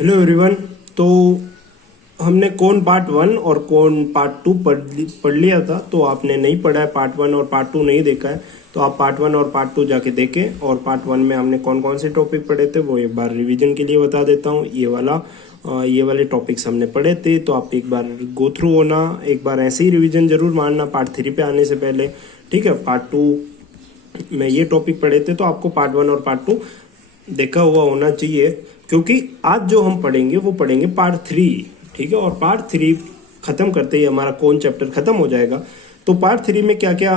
Hello everyone. तो हमने कौन पार्ट 1 और कौन पार्ट 2 पढ़ लिया था। तो आपने नहीं पढ़ा है पार्ट 1 और पार्ट 2 नहीं देखा है तो आप पार्ट 1 और पार्ट 2 जाके देखें। और पार्ट 1 में हमने कौन कौन से टॉपिक पढ़े थे वो एक बार रिवीजन के लिए बता देता हूँ। ये वाले टॉपिक्स हमने पढ़े थे तो आप एक बार गो थ्रू होना, एक बार ऐसे ही रिवीजन जरूर मारना पार्ट 3 पे आने से पहले। ठीक है, पार्ट 2 में ये टॉपिक पढ़े थे तो आपको पार्ट 1 और पार्ट 2 देखा हुआ होना चाहिए, क्योंकि आज जो हम पढ़ेंगे वो पढ़ेंगे पार्ट 3। ठीक है, और पार्ट 3 खत्म करते ही हमारा कौन चैप्टर खत्म हो जाएगा। तो पार्ट 3 में क्या क्या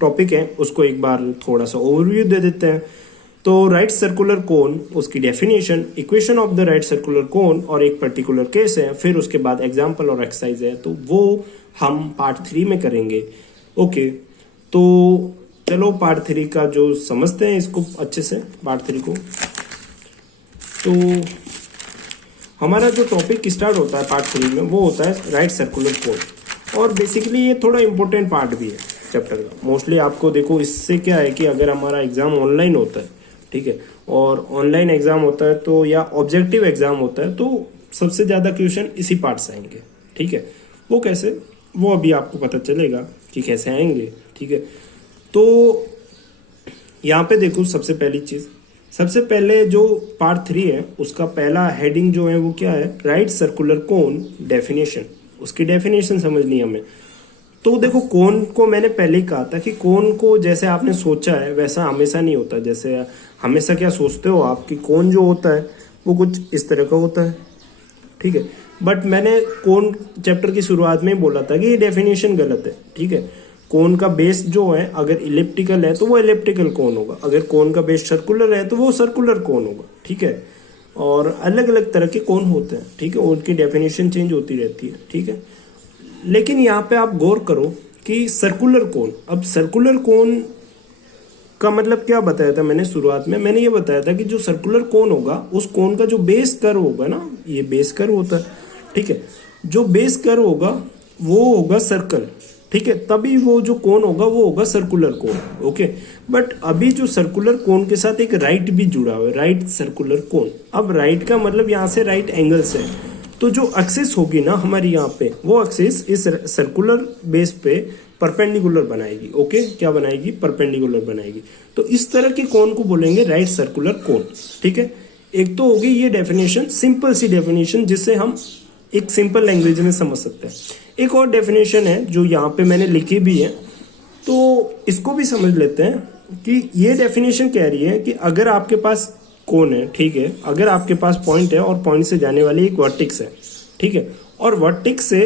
टॉपिक है उसको एक बार थोड़ा सा ओवरव्यू दे देते हैं। तो राइट सर्कुलर कोन, उसकी definition, equation of the right circular कोन और एक पर्टिकुलर केस है, फिर उसके बाद एग्जाम्पल और एक्सरसाइज है, तो वो हम पार्ट 3 में करेंगे। ओके, तो चलो पार्ट 3 का जो समझते हैं इसको अच्छे से, पार्ट 3 को। तो हमारा जो टॉपिक स्टार्ट होता है पार्ट 3 में वो होता है राइट सर्कुलर कोन। और बेसिकली ये थोड़ा इंपॉर्टेंट पार्ट भी है चैप्टर का। मोस्टली आपको देखो इससे क्या है कि अगर हमारा एग्जाम ऑनलाइन होता है, ठीक है, और ऑनलाइन एग्जाम होता है तो या ऑब्जेक्टिव एग्जाम होता है तो सबसे ज्यादा क्वेश्चन इसी पार्ट से आएंगे। ठीक है, वो कैसे, वो अभी आपको पता चलेगा कि कैसे आएंगे। ठीक है, तो यहाँ पे देखो सबसे पहली चीज, सबसे पहले जो पार्ट 3 है उसका पहला हेडिंग जो है वो क्या है, राइट सर्कुलर कोन डेफिनेशन। उसकी डेफिनेशन समझनी है हमें। तो देखो कोन को मैंने पहले ही कहा था कि कोन को जैसे आपने सोचा है वैसा हमेशा नहीं होता। जैसे हमेशा क्या सोचते हो आप कि कोन जो होता है वो कुछ इस तरह का होता है, ठीक है, बट मैंने कोन चैप्टर की शुरुआत में ही बोला था कि ये डेफिनेशन गलत है। ठीक है, कोन का बेस जो है अगर इलिप्टिकल है तो वो इलिप्टिकल कोन होगा, अगर कोन का बेस सर्कुलर है तो वो सर्कुलर कोन होगा। ठीक है, और अलग अलग तरह के कोन होते हैं, ठीक है, उनकी डेफिनेशन चेंज होती रहती है। ठीक है, लेकिन यहाँ पे आप गौर करो कि सर्कुलर कोन, अब सर्कुलर कोन का मतलब क्या बताया था मैंने शुरुआत में, मैंने ये बताया था कि जो सर्कुलर कोन होगा उस कोन का जो बेस कर्व होगा ना, ये बेस कर्व होता है, ठीक है, जो बेस कर्व होगा वो होगा सर्कल। ठीक है, तभी वो जो कोन होगा वो होगा सर्कुलर कोन। ओके, बट अभी जो सर्कुलर कोन के साथ एक राइट भी जुड़ा हुआ है, राइट सर्कुलर कोन। अब राइट का मतलब यहाँ से राइट एंगल से, तो जो एक्सिस होगी ना हमारी यहाँ पे, वो एक्सिस इस सर्कुलर बेस पे परपेंडिकुलर बनाएगी। ओके, क्या बनाएगी, परपेंडिकुलर बनाएगी। तो इस तरह के कोन को बोलेंगे राइट सर्कुलर कोन। ठीक है, एक तो होगी ये डेफिनेशन, सिंपल सी डेफिनेशन जिससे हम एक सिंपल लैंग्वेज में समझ सकते हैं। एक और डेफिनेशन है जो यहाँ पे मैंने लिखी भी है, तो इसको भी समझ लेते हैं कि ये डेफिनेशन कह रही है कि अगर आपके पास कोन है, ठीक है, अगर आपके पास पॉइंट है और पॉइंट से जाने वाली एक वर्टिक्स है, ठीक है, और वर्टिक्स से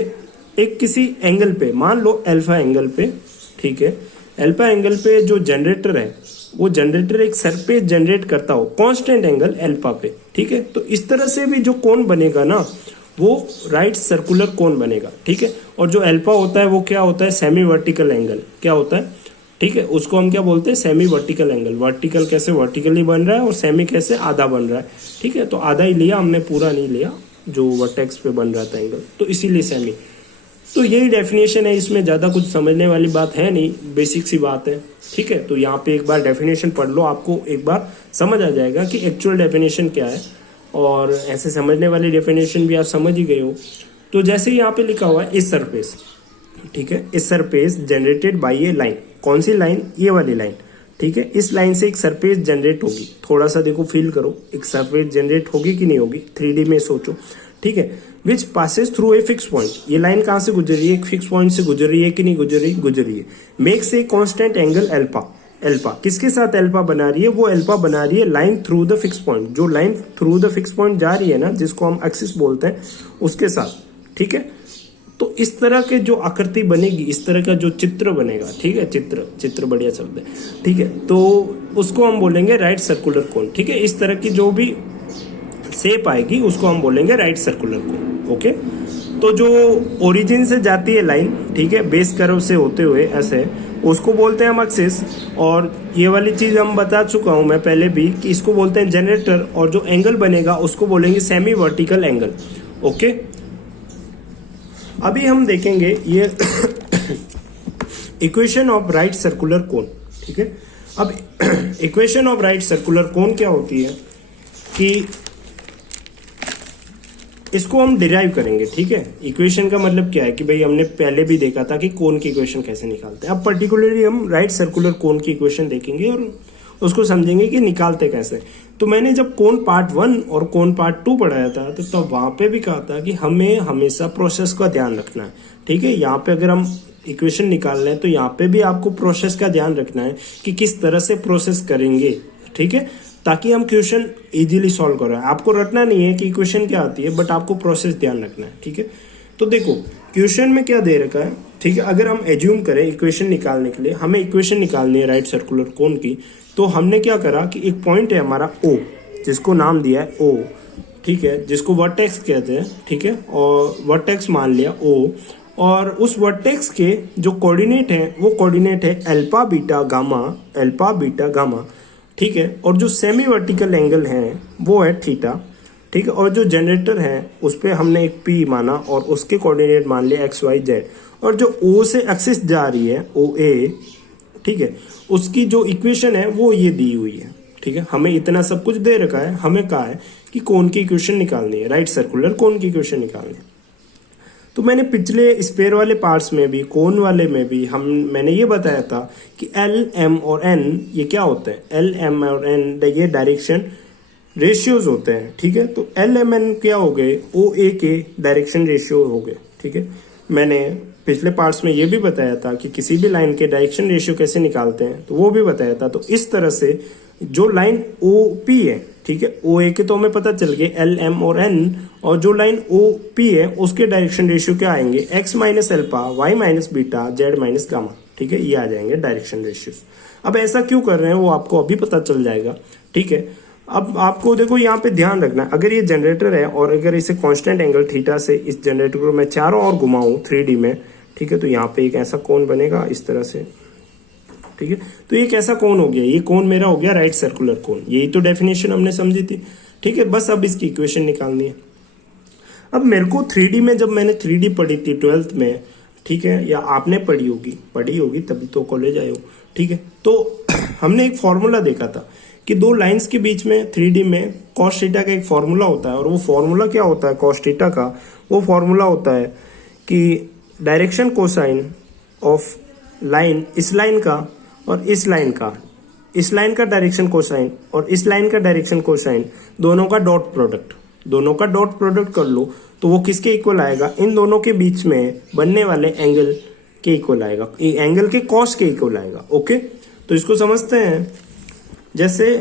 एक किसी एंगल पे, मान लो अल्फा एंगल पे, ठीक है, अल्फा एंगल पे जो जनरेटर है वो जनरेटर एक सरफेस जनरेट करता हो कांस्टेंट एंगल अल्फा पे। ठीक है, तो इस तरह से भी जो कोन बनेगा ना वो राइट सर्कुलर कोन बनेगा। ठीक है, और जो अल्फा होता है वो क्या होता है, सेमी वर्टिकल एंगल। क्या होता है, ठीक है, उसको हम क्या बोलते हैं, सेमी वर्टिकल एंगल। वर्टिकल कैसे, वर्टिकली बन रहा है, और सेमी कैसे, आधा बन रहा है। ठीक है, तो आधा ही लिया हमने, पूरा नहीं लिया, जो वर्टेक्स पे बन रहा था एंगल, तो इसीलिए सेमी। तो यही डेफिनेशन है, इसमें ज्यादा कुछ समझने वाली बात है नहीं, बेसिक सी बात है। ठीक है, तो यहाँ पे एक बार डेफिनेशन पढ़ लो, आपको एक बार समझ आ जाएगा कि एक्चुअल डेफिनेशन क्या है, और ऐसे समझने वाली डेफिनेशन भी आप समझ ही गए हो। तो जैसे यहाँ पे लिखा हुआ है इस सरफेस, ठीक है, इस surface generated by A line. कौन सी लाइन, ये वाली लाइन। ठीक है, इस लाइन से एक सरफेस जनरेट होगी। थोड़ा सा देखो, फील करो, एक सरफेस जनरेट होगी कि नहीं होगी, 3D में सोचो। ठीक है, विच passes through a fix point. ये लाइन कहाँ से गुजर रही है, एक फिक्स पॉइंट से गुजर रही है कि नहीं गुजर रही, गुजर रही है। Makes a constant angle alpha. Alpha किसके साथ अल्फा बना रही है, वो अल्फा बना रही है line through the fix point. जो line through the fix point जा रही है ना, जिसको हम एक्सिस बोलते हैं, उसके साथ। ठीक है, तो इस तरह के जो आकृति बनेगी, इस तरह का जो चित्र बनेगा, ठीक है, चित्र बढ़िया शब्द है। ठीक है, तो उसको हम बोलेंगे राइट सर्कुलर कोन। ठीक है, इस तरह की जो भी शेप आएगी उसको हम बोलेंगे राइट सर्कुलर कोन। ओके, तो जो ओरिजिन से जाती है लाइन, ठीक है, बेस कर्व से होते हुए ऐसे, उसको बोलते हैं हम एक्सिस। और ये वाली चीज हम बता चुका हूं मैं पहले भी कि इसको बोलते हैं जनरेटर, और जो एंगल बनेगा उसको बोलेंगे सेमी वर्टिकल एंगल। ओके, अभी हम देखेंगे ये इक्वेशन ऑफ राइट सर्कुलर कोन। ठीक है, अब इक्वेशन ऑफ राइट सर्कुलर कोन क्या होती है कि इसको हम डिराइव करेंगे, ठीक है। इक्वेशन का मतलब क्या है कि भाई हमने पहले भी देखा था कि कोन की इक्वेशन कैसे निकालते हैं। अब पर्टिकुलरली हम राइट सर्कुलर कोन की इक्वेशन देखेंगे और उसको समझेंगे कि निकालते कैसे। तो मैंने जब कोन पार्ट 1 और कोन पार्ट 2 पढ़ाया था तो तब वहां पे भी कहा था कि हमें हमेशा प्रोसेस का ध्यान रखना है, ठीक है। यहाँ पे अगर हम इक्वेशन निकाल रहे हैं तो यहाँ पे भी आपको प्रोसेस का ध्यान रखना है कि किस तरह से प्रोसेस करेंगे, ठीक है, ताकि हम क्वेश्चन इजीली सॉल्व करें। आपको रटना नहीं है कि इक्वेशन क्या आती है, बट आपको प्रोसेस ध्यान रखना है, ठीक है। तो देखो क्वेश्चन में क्या दे रखा है, ठीक है। अगर हम एज्यूम करें इक्वेशन निकालने के लिए, हमें इक्वेशन निकालनी है राइट सर्कुलर कोन की, तो हमने क्या करा कि एक पॉइंट है हमारा O, जिसको नाम दिया है O, ठीक है, जिसको वर्टेक्स कहते हैं, ठीक है, और वर्टेक्स मान लिया O, और उस वर्टेक्स के जो कोऑर्डिनेट है वो कोऑर्डिनेट है अल्फा बीटा गामा, ठीक है। और जो सेमी वर्टिकल एंगल है वो है थीटा, ठीक है। और जो जनरेटर है उस पर हमने एक P माना और उसके कोऑर्डिनेट मान लिए XYZ। और जो O से एक्सिस जा रही है OA, ठीक है, उसकी जो इक्वेशन है वो ये दी हुई है, ठीक है। हमें इतना सब कुछ दे रखा है, हमें कहा है कि कोन की इक्वेशन निकालनी है, राइट सर्कुलर कोन की इक्वेशन निकालनी है। तो मैंने पिछले स्पेयर वाले पार्ट्स में भी, कोन वाले में भी मैंने ये बताया था कि L, M और N ये क्या होते हैं, L, M और N ये डायरेक्शन रेशियोज होते हैं, ठीक है। तो L, M, N क्या हो गए, OA के डायरेक्शन रेशियो हो गए, ठीक है। मैंने पिछले पार्ट्स में ये भी बताया था कि किसी भी लाइन के डायरेक्शन रेशियो कैसे निकालते हैं, तो वो भी बताया था। तो इस तरह से जो लाइन OP है, ठीक है, OA के तो हमें पता चल गए L, M और N, और जो लाइन OP है उसके डायरेक्शन रेशियो क्या आएंगे, x minus alpha, y minus beta, z minus gamma, ठीक है, ये आ जाएंगे डायरेक्शन रेशियोज। अब ऐसा क्यों कर रहे हैं वो आपको अभी पता चल जाएगा, ठीक है। अब आपको देखो यहाँ पे ध्यान रखना है, अगर ये जनरेटर है और अगर इसे कांस्टेंट एंगल थीटा से इस जनरेटर को मैं चारों ओर घुमाऊं 3D में, ठीक है, तो यहाँ पे एक ऐसा कोण बनेगा इस तरह से, ठीक है। तो ये कैसा कोण हो गया, ये कोण मेरा हो गया राइट सर्कुलर कोण। यही तो डेफिनेशन हमने समझी थी, ठीक है। बस अब इसकी इक्वेशन निकालनी है। अब मेरे को 3D में, जब मैंने 3D पढ़ी थी 12th में, ठीक है, या आपने पढ़ी होगी तभी तो कॉलेज आए हो, ठीक है। तो हमने एक फॉर्मूला देखा था कि दो लाइंस के बीच में 3D में कॉस थीटा का एक फॉर्मूला होता है, और वो फॉर्मूला क्या होता है कॉस थीटा का, वो फॉर्मूला होता है कि डायरेक्शन कोसाइन ऑफ लाइन, इस लाइन का और इस लाइन का डायरेक्शन कोसाइन और इस लाइन का डायरेक्शन कोसाइन, दोनों का डॉट प्रोडक्ट कर लो तो वो किसके इक्वल आएगा, इन दोनों के बीच में बनने वाले एंगल के इक्वल आएगा, एंगल के कॉस के इक्वल आएगा। ओके, तो इसको समझते हैं। जैसे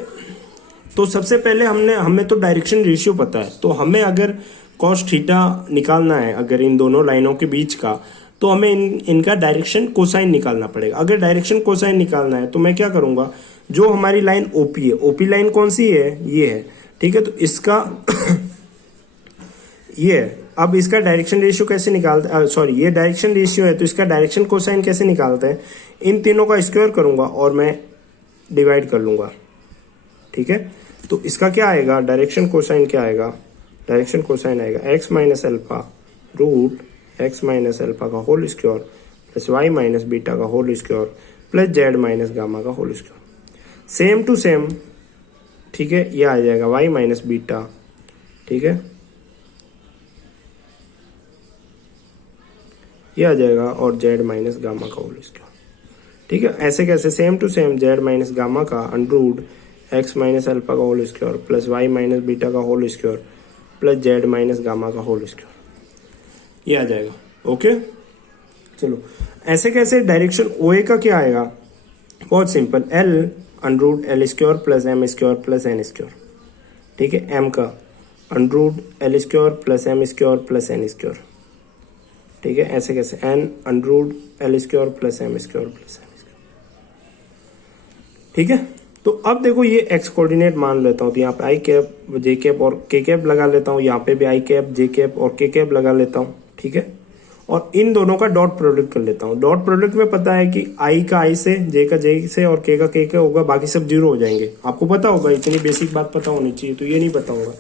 तो सबसे पहले हमें तो डायरेक्शन रेशियो पता है, तो हमें अगर कॉस थीटा निकालना है अगर इन दोनों लाइनों के बीच का, तो हमें इनका डायरेक्शन कोसाइन निकालना पड़ेगा। अगर डायरेक्शन कोसाइन निकालना है तो मैं क्या करूंगा, जो हमारी लाइन ओपी है, ओपी लाइन कौन सी है, ये है, ठीक है। तो इसका ये है। अब इसका डायरेक्शन रेशियो कैसे निकालते हैं, सॉरी ये डायरेक्शन रेशियो है, तो इसका डायरेक्शन कोसाइन कैसे निकालते हैं, इन तीनों का स्क्वायर करूंगा और मैं डिवाइड कर लूंगा, ठीक है। तो इसका क्या आएगा, डायरेक्शन कोसाइन क्या आएगा, डायरेक्शन कोसाइन आएगा x minus alpha root x minus alpha का whole square plus y minus beta का whole square plus z minus gamma का whole square, same to same, ठीक है। ये आ जाएगा y माइनस बीटा, ठीक है, ये आ जाएगा, और z माइनस गामा का होल स्क्वायर, ठीक है। ऐसे कैसे, same to same, z minus gamma का अंडररूट x माइनस अल्फा का whole square plus y minus beta का whole square plus z minus gamma का होल स्क्वायर, ये आ जाएगा। ओके, चलो ऐसे कैसे, डायरेक्शन OA का क्या आएगा, बहुत simple, L under root L square plus M square plus N square, ठीक है। M का under root L square plus M square plus N square, ठीक है। ऐसे कैसे, N under root L square plus M square plus N square, ठीक है। तो अब देखो ये x कोऑर्डिनेट मान लेता हूँ, तो यहाँ पे आई कैप, जे कैप और के कैप लगा लेता हूँ, यहाँ पे भी आई कैप, जे कैप और के कैप लगा लेता हूँ, ठीक है। और इन दोनों का डॉट प्रोडक्ट कर लेता हूँ। डॉट प्रोडक्ट में पता है कि आई का आई से, जे का जे से और के का के होगा, बाकी सब जीरो हो जाएंगे। आपको पता होगा, इतनी बेसिक बात पता होनी चाहिए, तो ये नहीं बताऊंगा।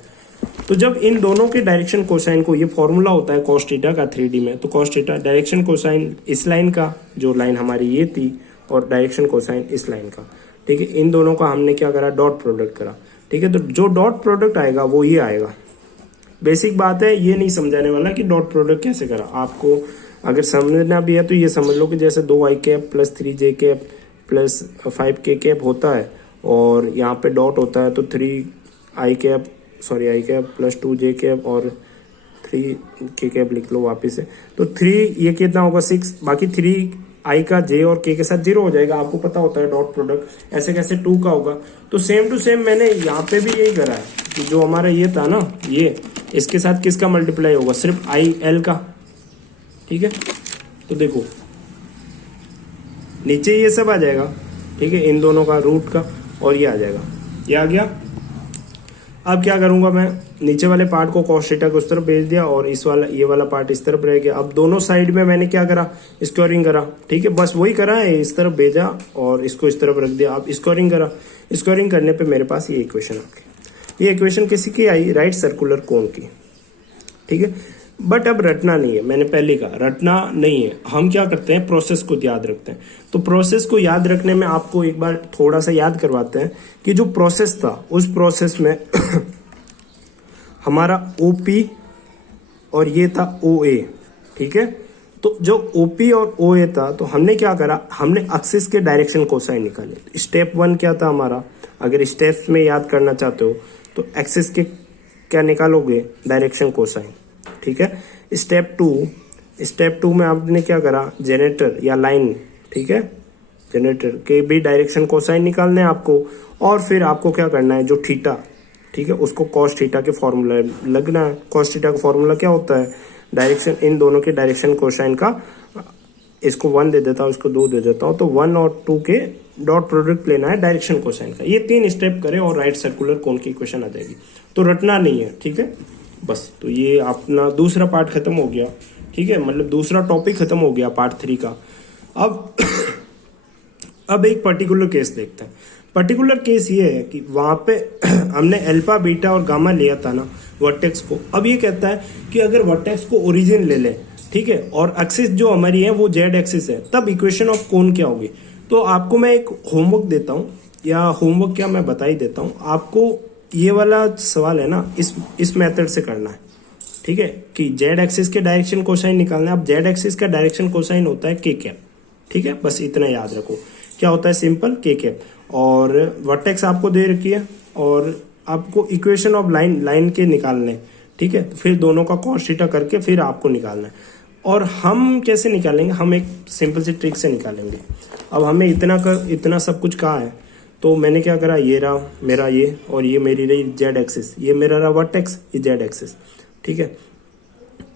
तो जब इन दोनों के डायरेक्शन कोसाइन को, ये फॉर्मूला होता है कॉस थीटा का 3D में, तो कॉस थीटा डायरेक्शन कोसाइन इस लाइन का, जो लाइन हमारी ये थी, और डायरेक्शन कोसाइन इस लाइन का, ठीक है। इन दोनों का हमने क्या करा, डॉट प्रोडक्ट करा, ठीक है। तो जो डॉट प्रोडक्ट आएगा वो ये आएगा, बेसिक बात है, ये नहीं समझाने वाला कि डॉट प्रोडक्ट कैसे करा। आपको अगर समझना भी है तो ये समझ लो कि जैसे 2 i cap plus 3j cap plus 5k cap होता है और यहाँ पे डॉट होता है, तो 3i cap plus 2j cap और 3k कैप लिख लो वापस से। तो 3 ये कितना होगा 6, बाकी 3i का j और k के साथ 0 हो जाएगा। आपको पता होता है डॉट प्रोडक्ट ऐसे कैसे 2 का होगा। तो सेम टू सेम मैंने यहाँ पे भी यही करा है कि जो हमारा ये था ना, ये इसके साथ किसका मल्टीप्लाई होगा, सिर्फ i l का। ठीक है, तो देखो नीचे ये सब आ जाएगा, ठीक है, इन दोनों का रूट का, और ये आ जाएगा, ये आ गया। अब क्या करूंगा मैं, नीचे वाले पार्ट को cos थीटा को उस तरफ भेज दिया और इस वाला ये वाला पार्ट इस तरफ रह गया। अब दोनों साइड में मैंने क्या करा, स्क्वायरिंग करा। ठीक है, बस वही करा है, इस तरफ भेजा और इसको इस तरफ रख दिया। अब स्क्वायरिंग करा, स्क्वायरिंग करने पे मेरे पास ये इक्वेशन आ गई। ये इक्वेशन किसी की आई, राइट सर्कुलर कोन की। ठीक है, बट अब रटना नहीं है, मैंने पहले कहा रटना नहीं है। हम क्या करते हैं, प्रोसेस को याद रखते हैं। तो प्रोसेस को याद रखने में आपको एक बार थोड़ा सा याद करवाते हैं कि जो प्रोसेस था उस प्रोसेस में हमारा OP और ये था OA। ठीक है, तो जो OP और OA था, तो हमने क्या करा, हमने एक्सिस के डायरेक्शन कोसाइन निकाले। स्टेप 1 क्या था हमारा, अगर स्टेप्स में याद करना चाहते हो तो एक्सिस के क्या निकालोगे, डायरेक्शन कोसाइन। ठीक है, स्टेप 2 में आपने क्या करा, जनरेटर या लाइन, ठीक है, जनरेटर के भी डायरेक्शन कोसाइन निकालने हैं आपको। और फिर आपको क्या करना है, जो थीटा, ठीक है, उसको cos थीटा के फॉर्मूला लगना है। cos थीटा का फॉर्मूला क्या होता है, डायरेक्शन, इन दोनों के डायरेक्शन कोसाइन का, इसको 1 दे देता हूँ, इसको 2 दे देता हूँ, तो 1 और 2 के डॉट प्रोडक्ट लेना है डायरेक्शन कोसाइन का। ये 3 स्टेप करें और राइट सर्कुलर कोन की इक्वेशन आ जाएगी। तो रटना नहीं है, ठीक है, बस। तो ये अपना दूसरा पार्ट खत्म हो गया। ठीक है, मतलब दूसरा टॉपिक खत्म हो गया पार्ट 3 का। अब एक पर्टिकुलर केस देखते हैं। पर्टिकुलर केस ये है कि वहां पे हमने अल्फा बीटा और गामा लिया था ना वर्टेक्स को। अब ये कहता है कि अगर वर्टेक्स को ओरिजिन ले ले, ठीक है, और एक्सिस जो हमारी है वो जेड एक्सिस है, तब इक्वेशन ऑफ कोन क्या होगी। तो आपको मैं एक होमवर्क देता हूँ, या होमवर्क क्या, मैं बता ही देता हूँ आपको। ये वाला सवाल है ना, इस मेथड से करना है। ठीक है, कि जेड एक्सिस के डायरेक्शन कोसाइन निकालना है। अब जेड एक्सिस का डायरेक्शन कोसाइन होता है के कैप। ठीक है, बस इतना याद रखो, क्या होता है, सिंपल के कैप। और वर्टेक्स आपको दे रखी है और आपको इक्वेशन ऑफ लाइन के निकालने। ठीक है, तो फिर दोनों का cos थीटा करके फिर आपको निकालना है। और हम कैसे निकालेंगे, हम एक सिंपल सी ट्रिक से निकालेंगे। अब हमें इतना सब कुछ कहा है, तो मैंने क्या करा, ये रहा मेरा ये, और ये मेरी रही जेड एक्सिस, ये मेरा रहा वर्टेक्स, ये जेड एक्सिस। ठीक है,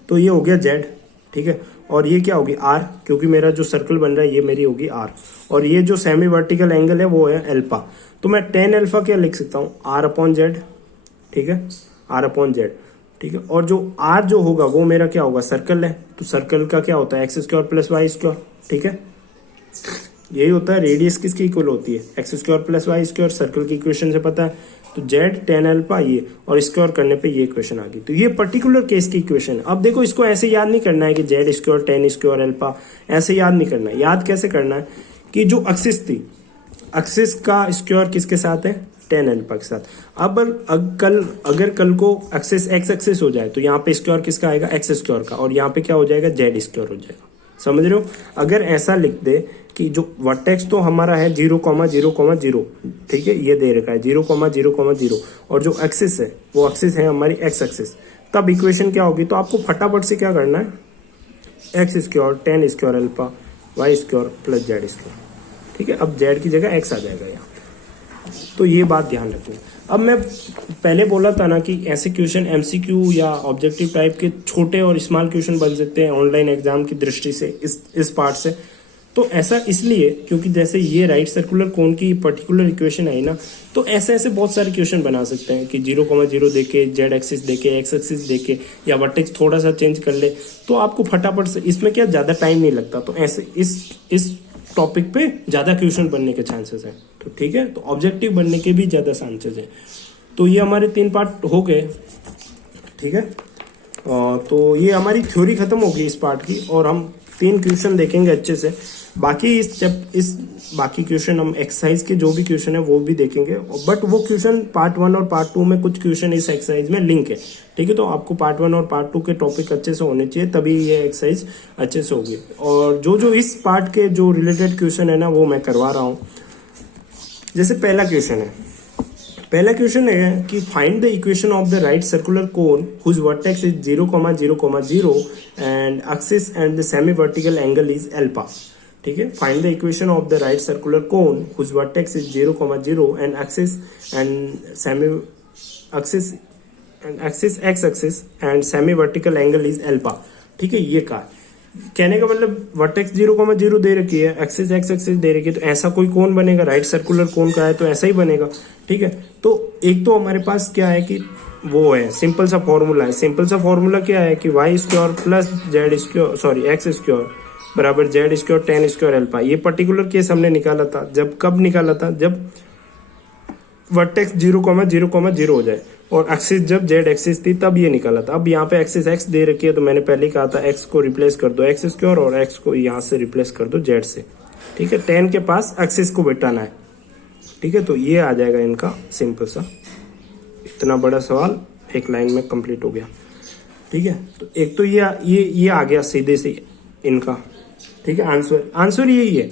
तो ये हो गया जेड। ठीक है, और ये क्या होगी, आर, क्योंकि मेरा जो सर्कल बन रहा है ये मेरी होगी आर। और ये जो सेमी वर्टिकल एंगल है वो है अल्फा। तो मैं tan अल्फा क्या लिख सकता हूँ, R/Z। ठीक है, R/Z। ठीक है, और जो आर जो होगा वो मेरा क्या होगा, सर्कल है। तो सर्कल का क्या होता है, x² + y²। ठीक है, यही होता है। रेडियस किसकी इक्वल होती है, x² + y²। सर्कल की इक्वेशन से पता है। तो z tan अल्फा ये, और स्क्वायर करने पे ये इक्वेशन आ गई। तो ये पर्टिकुलर केस की इक्वेशन है। अब देखो, इसको ऐसे याद नहीं करना है कि z² tan² अल्फा, ऐसे याद नहीं करना है। याद कैसे करना है कि जो एक्सिस थी, एक्सिस का स्क्वायर किसके साथ है, tan अल्फा के साथ। अब अगर कल को एक्सिस x एक्सिस हो जाए, तो यहाँ पे स्क्वायर किसका आएगा, x² का, और यहाँ पे क्या हो जाएगा, z² हो जाएगा। समझ रहे हो। अगर ऐसा लिख दे कि जो वर्टेक्स तो हमारा है 0,0,0, ठीक है, ये दे रखा है 0,0,0, और जो एक्सिस है वो एक्सिस है हमारी x एक्सिस, तब इक्वेशन क्या होगी। तो आपको फटाफट से क्या करना है, x² tan² alpha y² + z²। ठीक है, अब z की जगह x आ जाएगा यहाँ। तो ये बात ध्यान रखना। अब मैं पहले बोला था ना कि ऐसे क्वेश्चन MCQ या ऑब्जेक्टिव टाइप के छोटे और स्मॉल क्वेश्चन बन सकते हैं ऑनलाइन एग्जाम की दृष्टि से, इस पार्ट से। तो ऐसा इसलिए क्योंकि जैसे ये राइट सर्कुलर कोन की पर्टिकुलर इक्वेशन आई ना, तो ऐसे बहुत सारे क्वेश्चन बना सकते हैं कि 0,0 देके, जेड एक्सिस देके, एक्स एक्सिस देके, या वर्टेक्स थोड़ा सा चेंज कर ले, तो आपको फटाफट से, इसमें क्या ज़्यादा टाइम नहीं लगता। तो ऐसे इस टॉपिक पे ज़्यादा क्वेश्चन बनने के चांसेस हैं। तो ठीक है, तो ऑब्जेक्टिव बनने के भी ज़्यादा चांसेस हैं। तो ये हमारे 3 पार्ट हो गए। ठीक है, तो ये हमारी थ्योरी खत्म हो गई इस पार्ट की, और हम 3 क्वेश्चन देखेंगे अच्छे से। बाकी इस बाकी क्वेश्चन हम एक्सरसाइज के जो भी क्वेश्चन है वो भी देखेंगे, बट वो क्वेश्चन पार्ट 1 और पार्ट 2 में कुछ क्वेश्चन इस एक्सरसाइज में लिंक है, ठीक है। तो आपको पार्ट 1 और पार्ट 2 के टॉपिक अच्छे से होने चाहिए, तभी ये एक्सरसाइज अच्छे से होगी। और जो इस पार्ट के जो रिलेटेड क्वेश्चन है ना वो मैं करवा रहा हूँ। जैसे पहला क्वेश्चन है कि find the equation of the right circular cone whose vertex is 0,0,0 and axis and the semi vertical angle is alpha, ठीक है। Find the equation of the right circular cone whose vertex is 0,0 and axis x axis and semi vertical angle is alpha, ठीक है। ये कहा, कहने का मतलब vertex 0,0 दे रखी है, एक्सिस एक्स एक्सिस दे रखी है, तो ऐसा कोई कोन बनेगा, राइट सर्कुलर कोन का है तो ऐसा ही बनेगा, ठीक है। तो एक तो हमारे पास क्या है कि वो है सिंपल सा फॉर्मूला है। सिंपल सा फॉर्मूला क्या है कि y square plus z square sorry x square बराबर z square ten square alpha. ये पर्टिकुलर केस हमने निकाला था, जब कब निकाला था, जब वर्टेक्स 0,0,0 हो जाए और एक्सिस जब जेड एक्सिस थी तब ये निकाला था। अब यहाँ पे एक्सिस एक्स दे रखी है, तो मैंने पहले ही कहा था एक्स को रिप्लेस कर दो एक्स स्क्वायर और एक्स को यहाँ से रिप्लेस कर दो जेड से, ठीक है। 10 के पास एक्सिस को बिठाना है, ठीक है। तो ये आ जाएगा इनका सिंपल सा, इतना बड़ा सवाल एक लाइन में कंप्लीट हो गया, ठीक है। तो एक तो ये आ गया सीधे से इनका, ठीक है। आंसर यही है,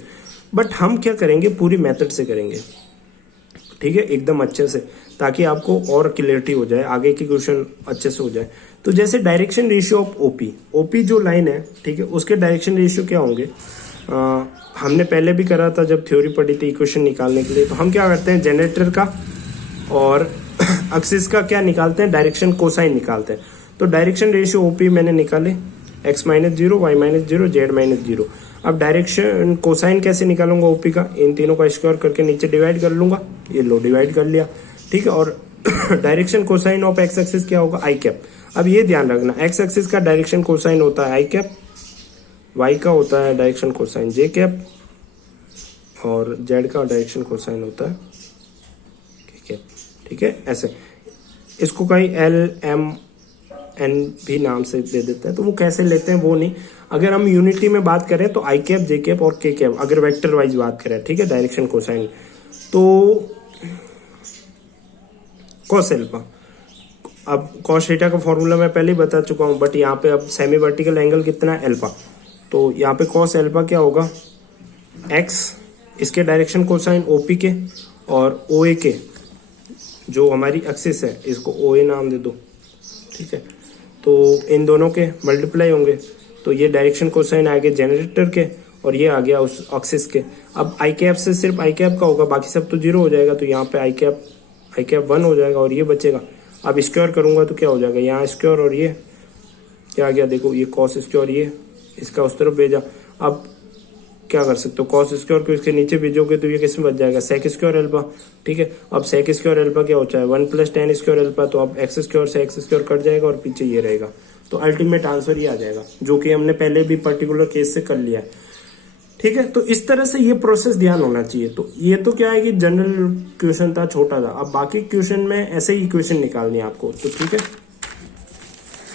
बट हम क्या करेंगे, पूरी मेथड से करेंगे, ठीक है, एकदम अच्छे से, ताकि आपको और क्लियरिटी हो जाए, आगे की क्वेश्चन अच्छे से हो जाए। तो जैसे डायरेक्शन रेशियो ऑफ ओपी जो लाइन है, ठीक है, उसके डायरेक्शन रेशियो क्या होंगे, हमने पहले भी करा था जब थ्योरी पढ़ी थी इक्वेशन निकालने के लिए। तो हम क्या करते हैं, जनरेटर का और एक्सिस का क्या निकालते हैं, डायरेक्शन कोसाइन निकालते हैं। तो डायरेक्शन रेशियो ओपी मैंने निकाले, x -0 y -0 z -0। अब डायरेक्शन कोसाइन कैसे निकालूंगा ओपी का, इन तीनों का स्क्वायर करके नीचे डिवाइड कर लूंगा, ये लो डिवाइड कर लिया, ठीक है। और direction cosine of x axis क्या होगा, आई कैप। अब ये ध्यान रखना, एक्स एक्सिस का डायरेक्शन कोसाइन होता है आई कैप, वाई का होता है डायरेक्शन कोसाइन जे कैप, और जेड का डायरेक्शन कोसाइन होता है के कैप, ठीक है। ऐसे इसको कहीं एल एम एन भी नाम से दे देते हैं, तो वो कैसे लेते हैं वो नहीं। अगर हम यूनिटी में बात करें तो आई कैप जे कैप और के कैप, अगर वेक्टर वाइज बात करें, ठीक है, डायरेक्शन कोसाइन। तो कॉस एल्फा, अब कॉस थीटा का फॉर्मूला मैं पहले ही बता चुका हूं, बट यहाँ पे अब सेमी वर्टिकल एंगल कितना है, एल्फा। तो यहाँ पे कॉस एल्फा क्या होगा, एक्स, इसके डायरेक्शन कोसाइन ओपी के, और ओ ए के जो हमारी एक्सिस है इसको ओ ए नाम दे दो, ठीक है। तो इन दोनों के मल्टीप्लाई होंगे, तो ये डायरेक्शन कोसाइन आ गया जनरेटर के, और ये आ गया उस एक्सिस के। अब आई कैप से सिर्फ आई कैप का होगा, बाकी सब तो जीरो हो जाएगा, तो यहाँ पे आई कैप 1 हो जाएगा और ये बचेगा। अब स्क्वायर करूंगा तो क्या हो जाएगा, यहाँ स्क्वायर और ये क्या आ गया, देखो ये कॉस स्क्वायर, ये इसका उस तरफ भेजा। अब क्या कर सकते हो, कॉस स्क्वायर को इसके नीचे भेजोगे तो ये किस में बच जाएगा, सेक स्क्वायर अल्फा, ठीक है। अब सेक स्क्वायर अल्फा क्या होता है, 1 + tan स्क्वायर अल्फा। तो अब एक्स स्क्वायर से एक्स स्क्वायर कट जाएगा और पीछे ये रहेगा, तो अल्टीमेट आंसर ये आ जाएगा, जो कि हमने पहले भी पर्टिकुलर केस से कर लिया है, ठीक है। तो इस तरह से ये प्रोसेस ध्यान होना चाहिए। तो ये तो क्या है कि जनरल क्वेश्चन था, छोटा था। अब बाकी क्वेश्चन में ऐसे ही इक्वेशन निकालनी है आपको, तो ठीक है।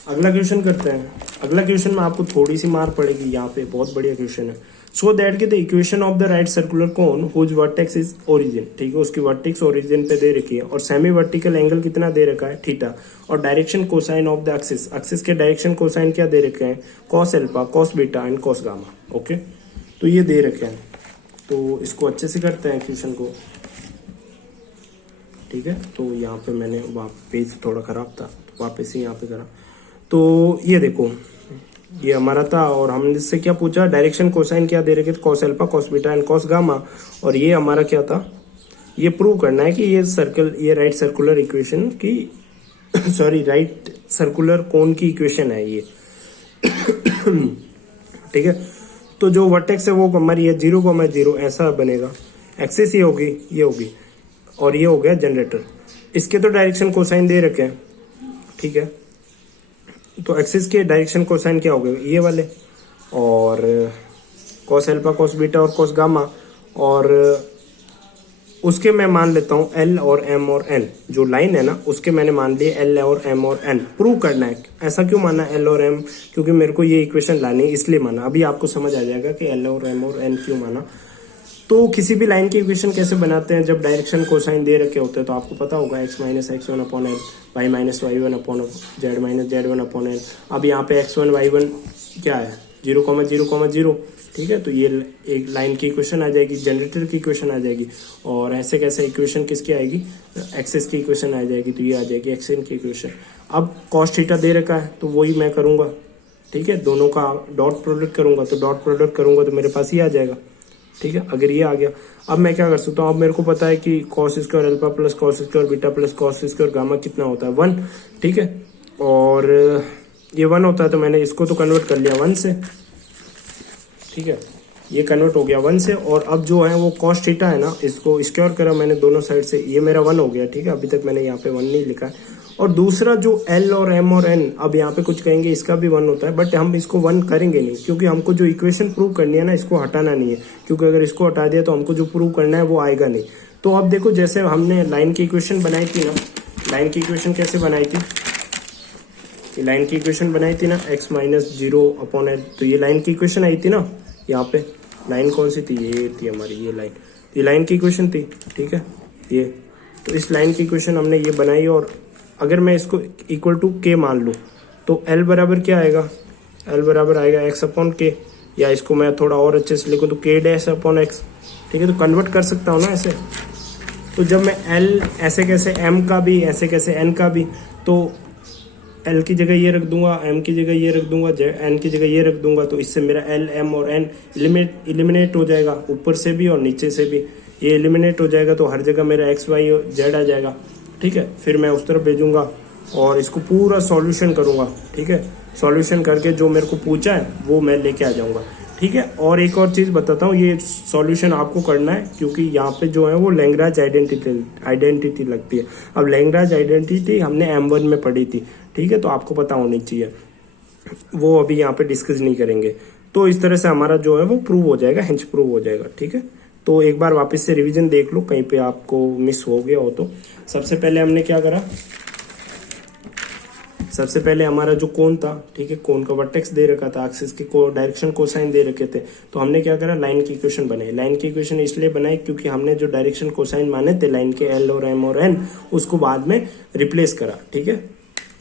अगला क्वेश्चन करते हैं। अगला क्वेश्चन में आपको थोड़ी सी मार पड़ेगी, यहाँ पे बहुत बढ़िया क्वेश्चन है। So that the equation of the right circular cone whose vertex is origin, ठीक है, उसकी वर्टेक्स ओरिजिन पे दे रखी है, और सेमी वर्टिकल एंगल कितना दे रखा है, थीटा, और direction cosine of the axis, axis के डायरेक्शन कोसाइन क्या दे रखे हैं, cos alpha, cos beta and cos gamma, okay. तो ये दे रखे हैं, तो इसको अच्छे से करते हैं क्वेश्चन को, ठीक है। तो यहाँ पे मैंने पेज थोड़ा खराब था, तो वापस ही यहाँ पे करा। तो ये देखो, ये हमारा था, और हमने इससे क्या पूछा, डायरेक्शन कोसाइन क्या दे रखे थे, cos alpha, cos beta and cos gamma. और ये हमारा क्या था, ये प्रूव करना है कि ये राइट सर्कुलर इक्वेशन की सॉरी राइट सर्कुलर कोन की इक्वेशन है ये ठीक है। तो जो वर्टेक्स है वो हमारी है 0,0 ऐसा बनेगा, एक्सिस ही होगी, ये होगी, और ये हो गया जनरेटर। इसके तो डायरेक्शन कोसाइन दे रखे हैं, ठीक है। तो एक्सिस के डायरेक्शन कोसाइन क्या हो गए, ये वाले, और कॉस एल्फा, कॉस बीटा और कॉस गामा, और उसके मैं मान लेता हूँ एल और एम और एन, जो लाइन है ना उसके मैंने मान लिए एल और एम और एन। प्रूव करना है। ऐसा क्यों माना एल और एम? क्योंकि मेरे को ये इक्वेशन लानी है इसलिए माना। अभी आपको समझ आ जाएगा कि एल और एम और एन क्यों माना। तो किसी भी लाइन की इक्वेशन कैसे बनाते हैं, जब डायरेक्शन कोसाइन दे रखे होते हैं तो आपको पता होगा x minus x one upon l, y minus y one upon z minus z one upon l. अब यहाँ पे एक्स वन वाई वन क्या है, 0,0,0, ठीक है। तो ये एक लाइन की इक्वेशन आ जाएगी, जनरेटर की इक्वेशन आ जाएगी। और ऐसे कैसे इक्वेशन किसकी आएगी, एक्सेस की इक्वेशन आ जाएगी। तो ये आ जाएगी एक्सएन की इक्वेशन। अब कॉस थीटा दे रखा है तो वही मैं करूंगा, ठीक है। दोनों का डॉट प्रोडक्ट करूंगा, तो डॉट प्रोडक्ट करूंगा तो मेरे पास ये आ जाएगा, ठीक है। अगर ये आ गया, अब मैं क्या कर सकता हूँ, अब मेरे को पता है कि cos square alpha plus cos square beta plus cos square gamma कितना होता है, 1, ठीक है। और ये 1 होता है तो मैंने इसको तो कन्वर्ट कर लिया 1 से, ठीक है। ये कन्वर्ट हो गया 1 से। और अब जो है वो कॉस थीटा है ना, इसको स्क्वायर करा मैंने दोनों साइड से, ये मेरा 1 हो गया, ठीक है। अभी तक मैंने यहाँ पे 1 नहीं लिखा है। और दूसरा जो एल और एम और एन, अब यहाँ पे कुछ कहेंगे इसका भी 1 होता है, बट हम इसको 1 करेंगे नहीं, क्योंकि हमको जो इक्वेशन प्रूव करनी है ना इसको हटाना नहीं है, क्योंकि अगर इसको हटा दिया तो हमको जो प्रूव करना है वो आएगा नहीं। तो अब देखो, जैसे हमने लाइन की इक्वेशन बनाई थी ना, लाइन की इक्वेशन कैसे बनाई थी, लाइन की इक्वेशन बनाई थी ना एक्स माइनस 0 अपॉन एल। तो ये लाइन की इक्वेशन आई थी ना, यहाँ पे लाइन कौन सी थी, ये थी हमारी ये लाइन, ये लाइन की इक्वेशन थी, ठीक है। ये तो इस लाइन की इक्वेशन हमने ये बनाई। और अगर मैं इसको इक्वल टू के मान लूँ तो एल बराबर क्या आएगा, एल बराबर आएगा एक्स अपॉन के, या इसको मैं थोड़ा और अच्छे से लिखूँ तो के डैश अपॉन एक्स, ठीक है। तो कन्वर्ट कर सकता हूँ ना ऐसे। तो जब मैं एल ऐसे कैसे एम का भी, ऐसे कैसे एन का भी, तो एल की जगह ये रख दूंगा, एम की जगह ये रख दूंगा, एन की जगह ये रख दूंगा। तो इससे मेरा एल एम और एन इलिमिनेट हो जाएगा, ऊपर से भी और नीचे से भी ये इलिमिनेट हो जाएगा। तो हर जगह मेरा एक्स वाई जेड आ जाएगा, ठीक है। फिर मैं उस तरफ भेजूंगा और इसको पूरा सॉल्यूशन करूंगा, ठीक है। सॉल्यूशन करके जो मेरे को पूछा है वो मैं लेके आ जाऊंगा, ठीक है। और एक और चीज़ बताता हूँ, ये सॉल्यूशन आपको करना है क्योंकि यहाँ पे जो है वो लैग्रांज आइडेंटिटी लगती है। अब लैग्रांज आइडेंटिटी हमने M1 में पढ़ी थी, ठीक है। तो आपको पता होनी चाहिए, वो अभी यहाँ पे डिस्कस नहीं करेंगे। तो इस तरह से हमारा जो है वो प्रूव हो जाएगा, हेंच प्रूव हो जाएगा, ठीक है। तो एक बार वापस से रिवीजन देख लो, कहीं पे आपको मिस हो गया हो तो। सबसे पहले हमने क्या करा, सबसे पहले हमारा जो कोण था, ठीक है, कोण का वर्टेक्स दे रखा था, एक्सिस के डायरेक्शन कोसाइन दे रखे थे। तो हमने क्या करा, लाइन की इक्वेशन बनाई। लाइन की इक्वेशन इसलिए बनाई क्योंकि हमने जो डायरेक्शन कोसाइन माने थे लाइन के एल और एम और एन, उसको बाद में रिप्लेस करा, ठीक है,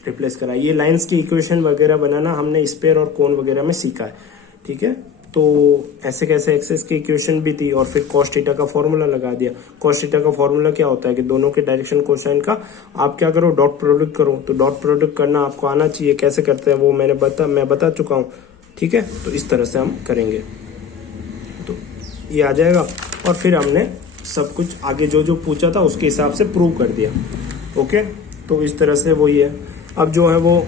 रिप्लेस करा। ये लाइंस की इक्वेशन वगैरह बनाना हमने स्पेयर और कोण वगैरह में सीखा है, ठीक है। तो ऐसे कैसे एक्सेस की इक्वेशन भी थी। और फिर कॉस थीटा का फॉर्मूला लगा दिया। कॉस थीटा का फॉर्मूला क्या होता है कि दोनों के डायरेक्शन कोसाइन का आप क्या करो, डॉट प्रोडक्ट करो। तो डॉट प्रोडक्ट करना आपको आना चाहिए, कैसे करते हैं वो मैं बता चुका हूँ, ठीक है। तो इस तरह से हम करेंगे, तो ये आ जाएगा। और फिर हमने सब कुछ आगे जो जो पूछा था उसके हिसाब से प्रूव कर दिया, ओके। तो इस तरह से वही है। अब जो है वो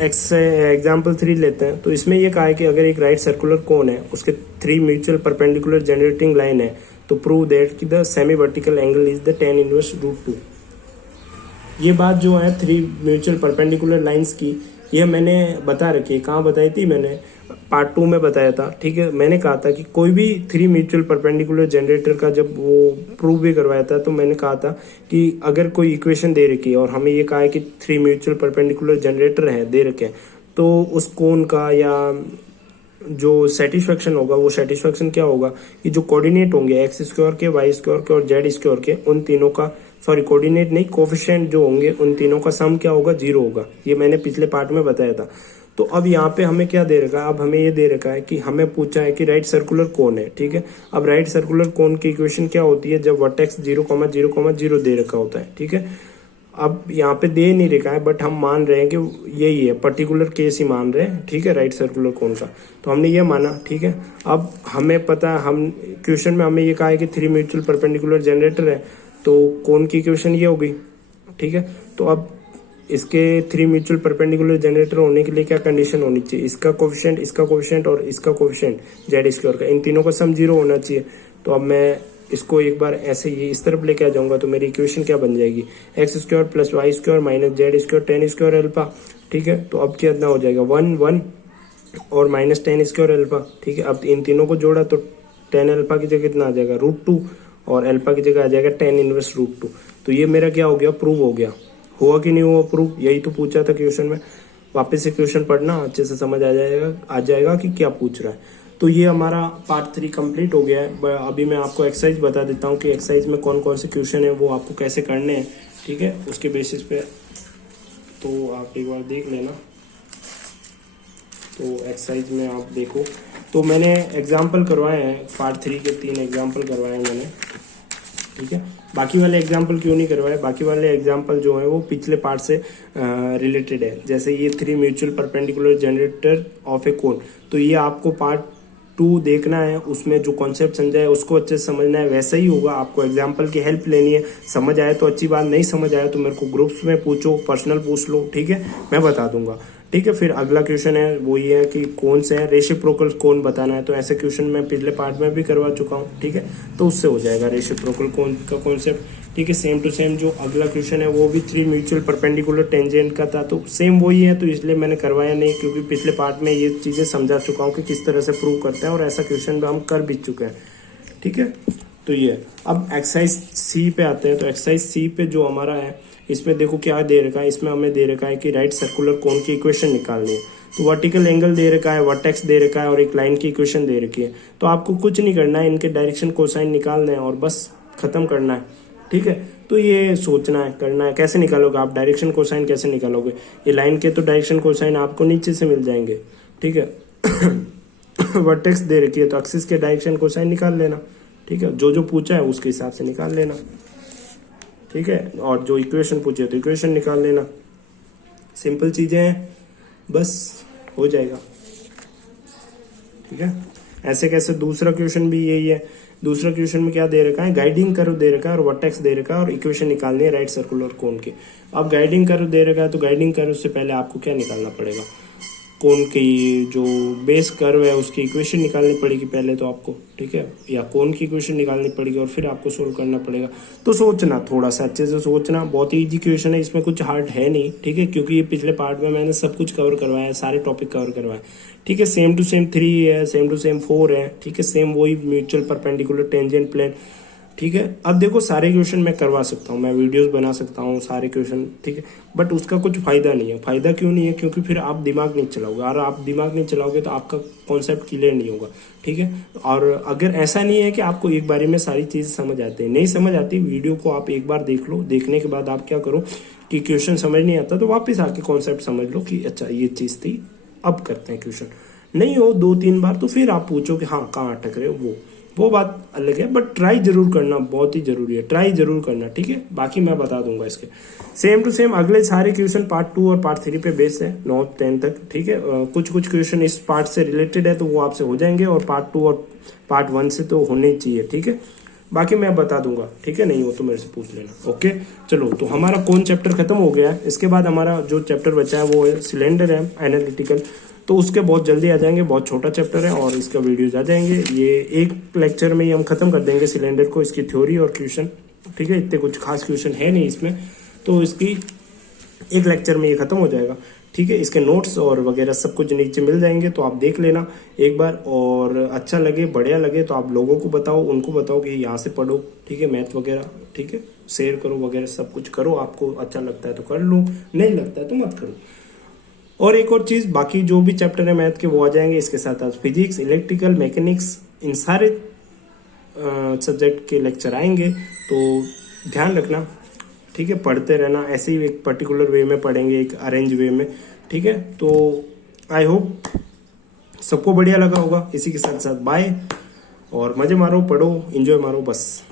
एग्जाम्पल 3 लेते हैं। तो इसमें ये कहा है कि अगर एक राइट सर्कुलर कोन है, उसके 3 म्यूचुअल परपेंडिकुलर जनरेटिंग लाइन है, तो प्रूव दैट कि the semi vertical angle is the tan inverse √2। ये बात जो है 3 म्यूचुअल परपेंडिकुलर लाइंस की, ये मैंने बता रखी है। कहाँ बताई थी मैंने, पार्ट 2 में बताया था, ठीक है। मैंने कहा था कि कोई भी 3 म्यूचुअल परपेंडिकुलर जनरेटर का जब वो प्रूव भी करवाया था, तो मैंने कहा था कि अगर कोई इक्वेशन दे रखी है और हमें ये कहा है कि 3 म्यूचुअल परपेंडिकुलर जनरेटर है दे रखे हैं, तो उस कोण का या जो सेटिस्फेक्शन होगा, वो सेटिस्फेक्शन क्या होगा कि जो कोऑर्डिनेट होंगे एक्स स्क्वायर के, वाई स्क्वायर के और जेड स्क्वायर के, उन तीनों का, सॉरी कोऑर्डिनेट नहीं, कोफिशिएंट जो होंगे उन तीनों का सम क्या होगा, 0 होगा। ये मैंने पिछले पार्ट में बताया था। तो अब यहाँ पे हमें क्या दे रखा है, अब हमें ये दे रखा है कि हमें पूछा है कि राइट सर्कुलर कोन है, ठीक है। अब राइट सर्कुलर कोन की इक्वेशन क्या होती है, जब वर्टेक्स 0,0,0 दे रखा होता है, ठीक है। अब यहाँ पे दे नहीं रखा है, बट हम मान रहे हैं कि यही है, पर्टिकुलर केस ही मान रहे हैं, ठीक है, राइट सर्कुलर कोन का। तो हमने ये माना, ठीक है। अब हमें पता, हम क्वेश्चन में हमें ये कहा है कि 3 म्यूचुअल परपेंडिकुलर जनरेटर है, तो कोन की इक्वेशन ये हो गई, ठीक है। तो अब इसके 3 म्यूचुअल परपेंडिकुलर जनरेटर होने के लिए क्या कंडीशन होनी चाहिए, इसका कोफिशिएंट और इसका कोफिशिएंट जेड स्क्वायर का, इन तीनों का सम 0 होना चाहिए। तो अब मैं इसको एक बार ऐसे ही इस तरफ लेके आ जाऊंगा, तो मेरी इक्वेशन क्या बन जाएगी, x square plus y square minus z square tan square alpha, ठीक है। तो अब कितना हो जाएगा, 1 और माइनस tan स्क्वायर अल्फा, ठीक है। अब इन तीनों को जोड़ा तो tan अल्फा की जगह कितना आ जाएगा, √2, और अल्फा की जगह आ जाएगा tan इनवर्स √2। तो ये मेरा क्या हो गया, प्रूव हो गया। हुआ कि नहीं हुआ प्रूव, यही तो पूछा था क्वेश्चन में। वापस से क्वेश्चन पढ़ना, अच्छे से समझ आ जाएगा कि क्या पूछ रहा है। तो ये हमारा पार्ट 3 कंप्लीट हो गया है। अभी मैं आपको एक्सरसाइज बता देता हूँ कि एक्सरसाइज में कौन कौन से क्वेश्चन है वो आपको कैसे करने हैं, ठीक है, उसके बेसिस पे तो आप एक बार देख लेना। तो एक्सरसाइज में आप देखो, तो मैंने एग्जाम्पल करवाए हैं पार्ट 3 के, 3 एग्जाम्पल करवाए हैं मैंने, ठीक है। बाकी वाले एग्जाम्पल क्यों नहीं करवाए, बाकी वाले एग्जाम्पल जो है वो पिछले पार्ट से रिलेटेड है। जैसे ये 3 म्यूचुअल परपेंडिकुलर जनरेटर ऑफ ए कोन, तो ये आपको पार्ट 2 देखना है, उसमें जो कॉन्सेप्ट समझा है उसको अच्छे से समझना है। वैसा ही होगा, आपको एग्जाम्पल की हेल्प लेनी है। समझ आए तो अच्छी बात, नहीं समझ आया तो मेरे को ग्रुप्स में पूछो, पर्सनल पूछ लो, ठीक है, मैं बता दूंगा, ठीक है। फिर अगला क्वेश्चन है वो ये है कि कौन से है रेसिप्रोकल कोन बताना है। तो ऐसे क्वेश्चन मैं पिछले पार्ट में भी करवा चुका हूँ, ठीक है, तो उससे हो जाएगा रेसिप्रोकल कोन का कॉन्सेप्ट, ठीक है। सेम टू सेम जो अगला क्वेश्चन है वो भी 3 म्यूचुअल परपेंडिकुलर टेंजेंट का था, तो सेम वही है, तो इसलिए मैंने करवाया नहीं, क्योंकि पिछले पार्ट में ये चीज़ें समझा चुका हूँ कि किस तरह से प्रूव करते हैं, और ऐसा क्वेश्चन हम कर भी चुके हैं, ठीक है। तो ये अब एक्सरसाइज सी पे आते हैं। तो एक्सरसाइज सी पे जो हमारा है, इसमें देखो क्या दे रखा है, इसमें हमें दे रखा है कि राइट सर्कुलर कोन की इक्वेशन निकालनी है। तो वर्टिकल एंगल दे रखा है, वर्टेक्स दे रखा है, और एक लाइन की इक्वेशन दे रखी है। तो आपको कुछ नहीं करना है, इनके डायरेक्शन कोसाइन निकालना है और बस खत्म करना है, ठीक है। तो ये सोचना है, करना है। कैसे निकालोगे आप डायरेक्शन कोसाइन, कैसे निकालोगे, ये लाइन के तो डायरेक्शन कोसाइन आपको नीचे से मिल जाएंगे, ठीक है। वर्टेक्स दे रखी है तो एक्सिस के डायरेक्शन कोसाइन निकाल लेना, ठीक है, जो जो पूछा है उसके हिसाब से निकाल लेना, ठीक है। और जो इक्वेशन पूछे तो इक्वेशन निकाल लेना, सिंपल चीजें हैं, बस हो जाएगा, ठीक है। ऐसे कैसे दूसरा क्वेश्चन भी यही है। दूसरा क्वेश्चन में क्या दे रखा है, गाइडिंग कर्व दे रखा है और वर्टेक्स दे रखा है और इक्वेशन निकालनी है राइट सर्कुलर कोन की। अब गाइडिंग कर्व दे रखा है तो गाइडिंग कर्व से पहले आपको क्या निकालना पड़ेगा, कोन की जो बेस कर्व है उसकी इक्वेशन निकालनी पड़ेगी पहले तो आपको, ठीक है, या कोन की इक्वेशन निकालनी पड़ेगी और फिर आपको सोल्व करना पड़ेगा। तो सोचना, थोड़ा सा अच्छे से सोचना, बहुत ही इजी क्वेश्चन है, इसमें कुछ हार्ड है नहीं, ठीक है, क्योंकि ये पिछले पार्ट में मैंने सब कुछ कवर करवाया है, सारे टॉपिक कवर करवाए, ठीक है। सेम टू सेम 3 है, सेम टू सेम 4 है, ठीक है, सेम वही म्यूचुअल परपेंडिकुलर टेंजेंट प्लेन, ठीक है। अब देखो सारे क्वेश्चन मैं करवा सकता हूँ, मैं वीडियोस बना सकता हूँ सारे क्वेश्चन, ठीक है, बट उसका कुछ फायदा नहीं है। फायदा क्यों नहीं है, क्योंकि फिर आप दिमाग नहीं चलाओगे, और आप दिमाग नहीं चलाओगे तो आपका कॉन्सेप्ट क्लियर नहीं होगा, ठीक है। और अगर ऐसा नहीं है कि आपको एक बारी में सारी चीज़ समझ आती है, नहीं समझ आती, वीडियो को आप एक बार देख लो, देखने के बाद आप क्या करो कि क्वेश्चन समझ नहीं आता तो वापस आके कॉन्सेप्ट समझ लो कि अच्छा ये चीज़ थी, अब करते हैं क्वेश्चन। नहीं हो 2-3 बार तो फिर आप पूछो कि हाँ कहाँ अटक रहे हो, वो बात अलग है, बट ट्राई जरूर करना, बहुत ही जरूरी है, ट्राई जरूर करना, ठीक है। बाकी मैं बता दूंगा इसके सेम टू सेम अगले सारे क्वेश्चन पार्ट 2 और पार्ट 3 पे बेस्ड है, 9-10 तक, ठीक है। कुछ क्वेश्चन इस पार्ट से रिलेटेड है तो वो आपसे हो जाएंगे, और पार्ट 2 और पार्ट 1 से तो होने ही चाहिए, ठीक है। बाकी मैं बता दूंगा, ठीक है, नहीं हो तो मेरे से पूछ लेना, ओके। चलो, तो हमारा कौन चैप्टर खत्म हो गया है। इसके बाद हमारा जो चैप्टर बचा है वो सिलेंडर है, एनालिटिकल, तो उसके बहुत जल्दी आ जाएंगे, बहुत छोटा चैप्टर है और इसका वीडियोज आ जाएंगे। ये एक लेक्चर में ही हम खत्म कर देंगे सिलेंडर को, इसकी थ्योरी और क्वेश्चन, ठीक है। इतने कुछ खास क्वेश्चन है नहीं इसमें, तो इसकी एक लेक्चर में ये खत्म हो जाएगा, ठीक है। इसके नोट्स और वगैरह सब कुछ नीचे मिल जाएंगे, तो आप देख लेना एक बार, और अच्छा लगे, बढ़िया लगे तो आप लोगों को बताओ, उनको बताओ कि यहाँ से पढ़ो, ठीक है, मैथ वगैरह, ठीक है, शेयर करो वगैरह, सब कुछ करो। आपको अच्छा लगता है तो कर लो, नहीं लगता है तो मत करो। और एक और चीज़, बाकी जो भी चैप्टर है मैथ के वो आ जाएंगे इसके साथ, आज फिजिक्स, इलेक्ट्रिकल, मैकेनिक्स, इन सारे सब्जेक्ट के लेक्चर आएंगे, तो ध्यान रखना, ठीक है। पढ़ते रहना, ऐसे ही एक पर्टिकुलर वे में पढ़ेंगे, एक अरेंज वे में, ठीक है। तो आई होप सबको बढ़िया लगा होगा। इसी के साथ साथ बाय, और मजे मारो, पढ़ो, एंजॉय मारो, बस।